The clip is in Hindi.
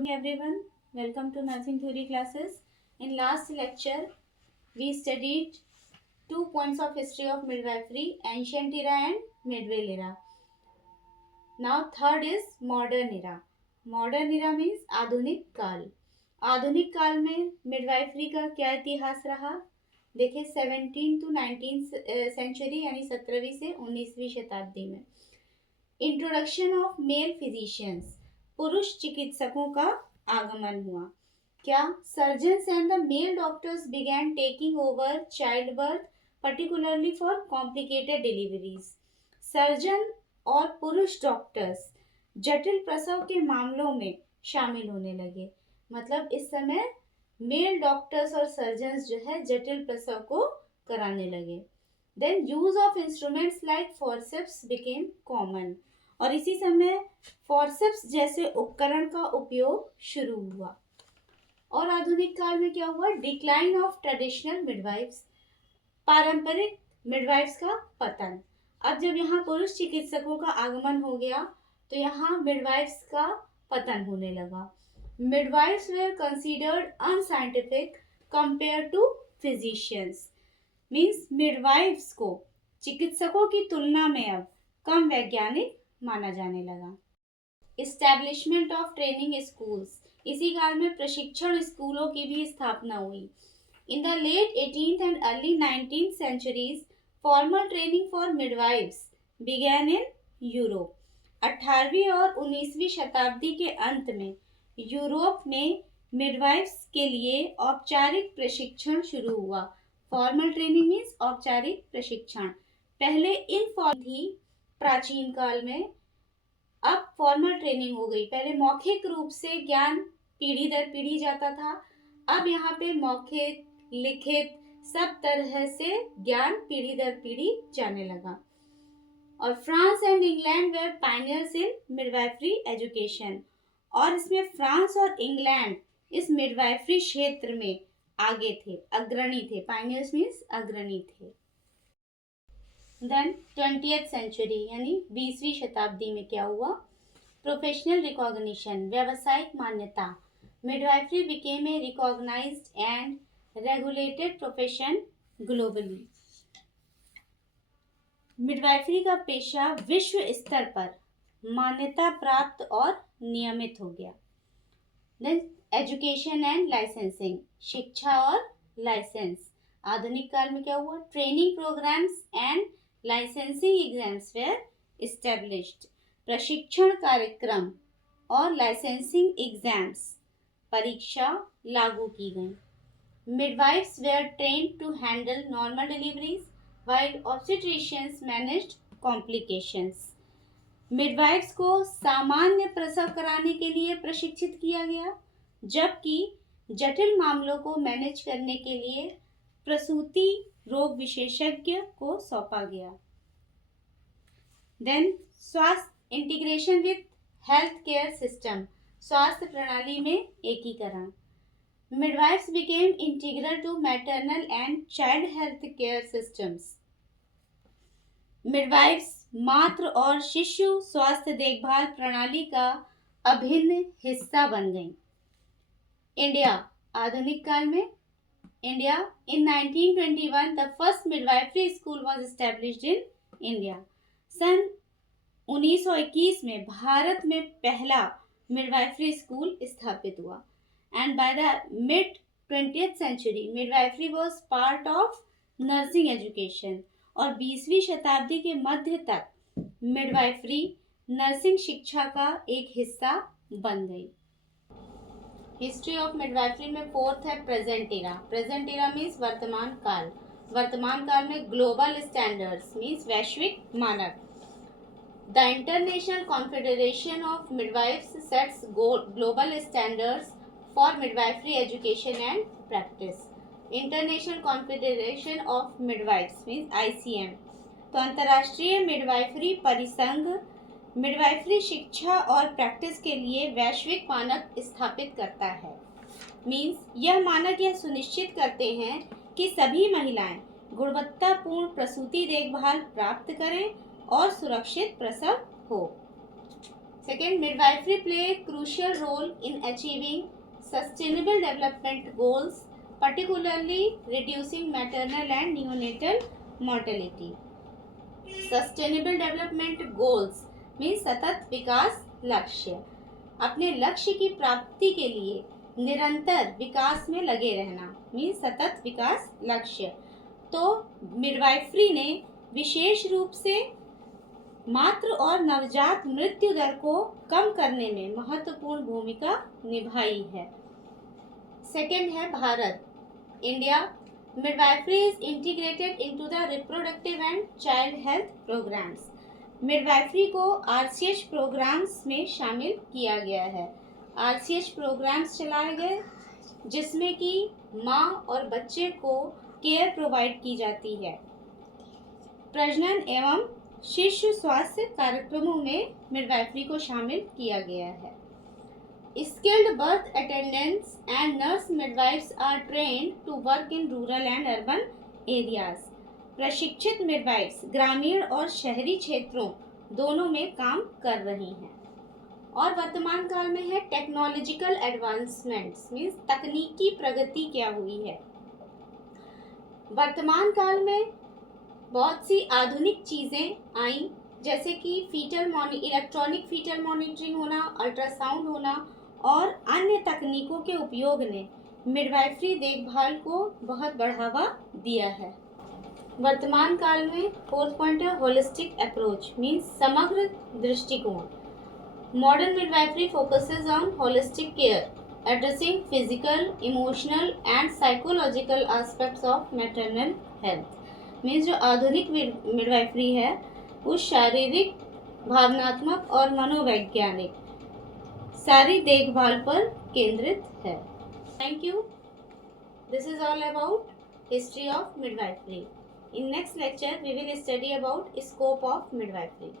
morning everyone. Welcome to nursing theory classes. In last lecture, we studied 2 points of history of midwifery, ancient era and medieval era. Now third is modern era. Modern era means आधुनिक काल. आधुनिक काल में मिडवाइफरी का क्या इतिहास रहा? देखिए 17 to 19 सेंचुरी यानी 17वीं से 19वीं शताब्दी में इंट्रोडक्शन ऑफ मेल फिजिशियंस, पुरुष चिकित्सकों का आगमन हुआ. क्या? Surgeons and the male doctors began taking over child birth, particularly for complicated deliveries. Surgeon और पुरुष डॉक्टर्स जटिल प्रसव के मामलों में शामिल होने लगे. मतलब इस समय मेल डॉक्टर्स और सर्जन्स जो है जटिल प्रसव को कराने लगे. Then use of instruments like forceps became common, और इसी समय फॉरसेप्स जैसे उपकरण का उपयोग शुरू हुआ. और आधुनिक काल में क्या हुआ? डिक्लाइन ऑफ ट्रेडिशनल मिडवाइफ्स, पारंपरिक मिडवाइफ्स का पतन. अब जब यहाँ पुरुष चिकित्सकों का आगमन हो गया तो यहाँ मिडवाइफ्स का पतन होने लगा. Midwifes were considered unscientific compared to physicians. Means midwifes को चिकित्सकों की तुलना में अब कम वैज्ञानिक माना जाने लगा. इस्टेब्लिशमेंट ऑफ ट्रेनिंग स्कूल्स, इसी काल में प्रशिक्षण स्कूलों की भी स्थापना हुई. In the late 18th and early 19th centuries formal training for midwives began in Europe. 18वीं और 19वीं शताब्दी के अंत में यूरोप में मिडवाइफ्स के लिए औपचारिक प्रशिक्षण शुरू हुआ. फॉर्मल ट्रेनिंग मीन्स औपचारिक प्रशिक्षण. पहले इनफॉर्मल थी प्राचीन काल में, अब फॉर्मल ट्रेनिंग हो गई. पहले मौखिक रूप से ज्ञान पीढ़ी दर पीढ़ी जाता था, अब यहाँ पे मौखिक, लिखित सब तरह से ज्ञान पीढ़ी दर पीढ़ी जाने लगा. और France and England were pioneers in midwifery education, और इसमें फ्रांस और इंग्लैंड इस मिडवाइफरी क्षेत्र में आगे थे, अग्रणी थे. पायनियर्स मीन्स अग्रणी थे. देन 20th सेंचुरी यानी 20वीं शताब्दी में क्या हुआ? प्रोफेशनल रिकॉग्निशन, व्यावसायिक मान्यता. Midwifery became a recognised and regulated profession globally. Midwifery का पेशा विश्व स्तर पर मान्यता प्राप्त और नियमित हो गया. देन एजुकेशन एंड लाइसेंसिंग, शिक्षा और लाइसेंस. आधुनिक काल में क्या हुआ? Training programmes and licensing exams were established. प्रशिक्षण कार्यक्रम और लाइसेंसिंग एग्जाम्स, परीक्षा लागू की गई. Midwifes were trained to handle normal deliveries while obstetricians managed complications. मिडवाइफ्स को सामान्य प्रसव कराने के लिए प्रशिक्षित किया गया, जबकि जटिल मामलों को मैनेज करने के लिए प्रसूति रोग विशेषज्ञ को सौंपा गया. देन स्वास्थ्य integration with health care system, स्वास्थ्य प्रणाली में एकीकरण. Midwifes became integral to maternal and child health care systems. Midwifes मातृ और शिशु स्वास्थ्य देखभाल प्रणाली का अभिन्न हिस्सा बन गई. इंडिया, आधुनिक काल में India. In 1921 the first midwifery school was established in India. सन 1921 में भारत में पहला मिडवाइफरी स्कूल स्थापित हुआ. And by the mid 20th century midwifery was part of nursing education, और 20वीं शताब्दी के मध्य तक मिडवाइफरी नर्सिंग शिक्षा का एक हिस्सा बन गई. हिस्ट्री ऑफ मिडवाइफरी में फोर्थ है present era. Present era means वर्तमान काल. वर्तमान काल में ग्लोबल स्टैंडर्ड्स मीन्स वैश्विक मानक. The international confederation of midwives sets global standards for midwifery education and practice. International confederation of midwives means ICM. तो अंतर्राष्ट्रीय मिडवाइफरी परिसंघ मिडवाइफरी शिक्षा और प्रैक्टिस के लिए वैश्विक मानक स्थापित करता है. मीन्स यह मानक यह सुनिश्चित करते हैं कि सभी महिलाएं गुणवत्तापूर्ण प्रसूति देखभाल प्राप्त करें और सुरक्षित प्रसव हो. Second, midwifery play a crucial role in achieving sustainable development goals, particularly reducing maternal and neonatal mortality. Sustainable development goals mean सतत विकास लक्ष्य, अपने लक्ष्य की प्राप्ति के लिए निरंतर विकास में लगे रहना मीन सतत विकास लक्ष्य। तो मिडवाइफरी ने विशेष रूप से मातृ और नवजात मृत्यु दर को कम करने में महत्वपूर्ण भूमिका निभाई है। सेकेंड है Bharat, India. Midwifery is integrated into the reproductive and child health programs. Midwifery को RCH programs में शामिल किया गया है। RCH programs चलाए गए जिसमें कि माँ और बच्चे को केयर प्रोवाइड की जाती है। प्रजनन एवं शिशु स्वास्थ्य कार्यक्रमों में मिडवाइफरी को शामिल किया गया है। Skilled birth attendants and nurse midwives are trained to work in rural and urban areas. प्रशिक्षित मिडवाइफ्स ग्रामीण और शहरी क्षेत्रों दोनों में काम कर रही हैं। और वर्तमान काल में है टेक्नोलॉजिकल एडवांसमेंट्स मीन्स तकनीकी प्रगति क्या हुई है। वर्तमान काल में बहुत सी आधुनिक चीज़ें आई जैसे कि इलेक्ट्रॉनिक फीटल मॉनिटरिंग होना, अल्ट्रासाउंड होना और अन्य तकनीकों के उपयोग ने मिडवाइफरी देखभाल को बहुत बढ़ावा दिया है। वर्तमान काल में फोर्थ पॉइंट है होलिस्टिक अप्रोच मीन्स समग्र दृष्टिकोण। Modern midwifery focuses on holistic care addressing physical, emotional and psychological aspects of maternal health means जो आधुनिक मिडवाइफरी है वो शारीरिक, भावनात्मक और मनोवैज्ञानिक सारी देखभाल पर केंद्रित है। Thank you. This is all about history of midwifery. In next lecture we will study about scope of midwifery.